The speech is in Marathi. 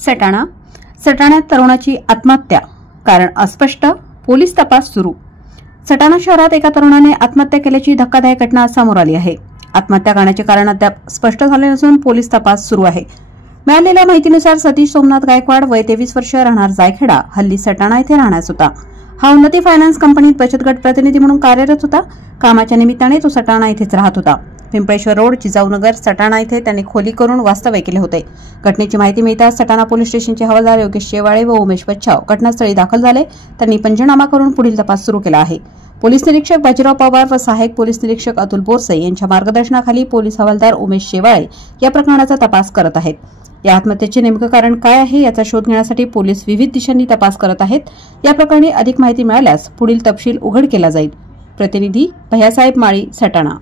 सटाण्यात तरुणाची आत्महत्या, कारण अस्पष्ट, पोलीस तपास सुरू। सटाणा शहरात एका तरुणाने आत्महत्या केल्याची धक्कादायक घटना समोर आली आहे। आत्महत्या करण्याचे कारण अद्याप स्पष्ट झाले नसून पोलीस तपास सुरू आहे। मिळालेल्या माहितीनुसार सतीश सोमनाथ गायकवाड, वय 23 वर्ष, राहणार जायखेडा, हल्ली सटाणा येथे राहण्यास होता। हा उन्नती फायनान्स कंपनीत बचत गट प्रतिनिधी म्हणून कार्यरत होता। कामाच्या निमित्ताने तो सटाणा येथेच राहत होता। पिंपळेश्वर रोड, जिजाऊनगर, सटाणा येथे त्यांनी खोली करून वास्तव्य केले होते। घटनेची माहिती मिळताच सटाणा पोलीस स्टेशनचे हवालदार योगेश शेवाळे व उमेश बच्छाव घटनास्थळी दाखल झाले। त्यांनी पंचनामा करून पुढील तपास सुरू केला आहे। पोलीस निरीक्षक बाजीराव पवार व सहाय्यक पोलीस निरीक्षक अतुल बोरसे यांच्या मार्गदर्शनाखाली पोलीस हवालदार उमेश शेवाळे या प्रकरणाचा तपास करत आहेत। या आत्महत्येचे नेमके कारण काय आहे याचा शोध घेण्यासाठी पोलीस विविध दिशांनी तपास करत आहेत। या प्रकरणी अधिक माहिती मिळाल्यास पुढील तपशील उघड केला जाईल। प्रतिनिधी भैयासाहेब माळी, सटाणा।